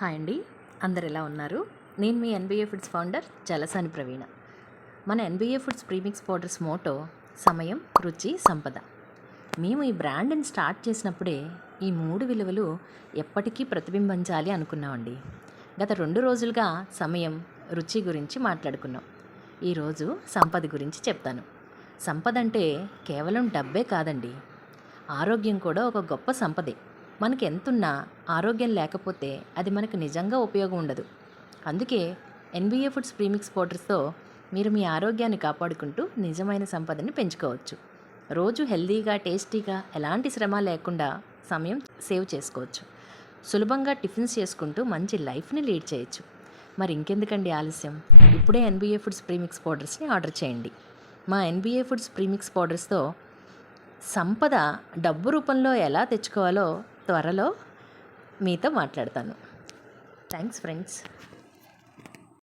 Hi అండి, అందరు ఎలా ఉన్నారు? నేను మీ NBA foods founder Jalasani Praveena. మన NBA foods premix powders motto సమయం, రుచి, సంపద. మేము ఈ బ్రాండ్ని స్టార్ట్ చేసినప్పుడే ఈ 3 విలువలు ఎప్పటికీ ప్రతిబింబించాలి అనుకున్నామండి. గత 2 రోజులుగా సమయం, రుచి గురించి మాట్లాడుకున్నాం. ఈరోజు సంపద గురించి చెప్తాను. సంపద అంటే కేవలం డబ్బే కాదండి, ఆరోగ్యం కూడా ఒక గొప్ప సంపదే. మనకి ఎంతున్నా ఆరోగ్యం లేకపోతే అది మనకు నిజంగా ఉపయోగం ఉండదు. అందుకే ఎన్బిఏ ఫుడ్స్ ప్రీమిక్స్ పౌడర్స్తో మీరు మీ ఆరోగ్యాన్ని కాపాడుకుంటూ నిజమైన సంపదని పెంచుకోవచ్చు. రోజు హెల్తీగా, టేస్టీగా, ఎలాంటి శ్రమ లేకుండా సమయం సేవ్ చేసుకోవచ్చు. సులభంగా టిఫిన్స్ చేసుకుంటూ మంచి లైఫ్ని లీడ్ చేయొచ్చు. మరి ఇంకెందుకండి ఆలస్యం? ఇప్పుడే ఎన్బిఏ ఫుడ్స్ ప్రీమిక్స్ పౌడర్స్ని ఆర్డర్ చేయండి. మా ఎన్బిఏ ఫుడ్స్ ప్రీమిక్స్ పౌడర్స్తో సంపద డబ్బు రూపంలో ఎలా తెచ్చుకోవాలో త్వరలో మీతో మాట్లాడతాను. Thanks friends.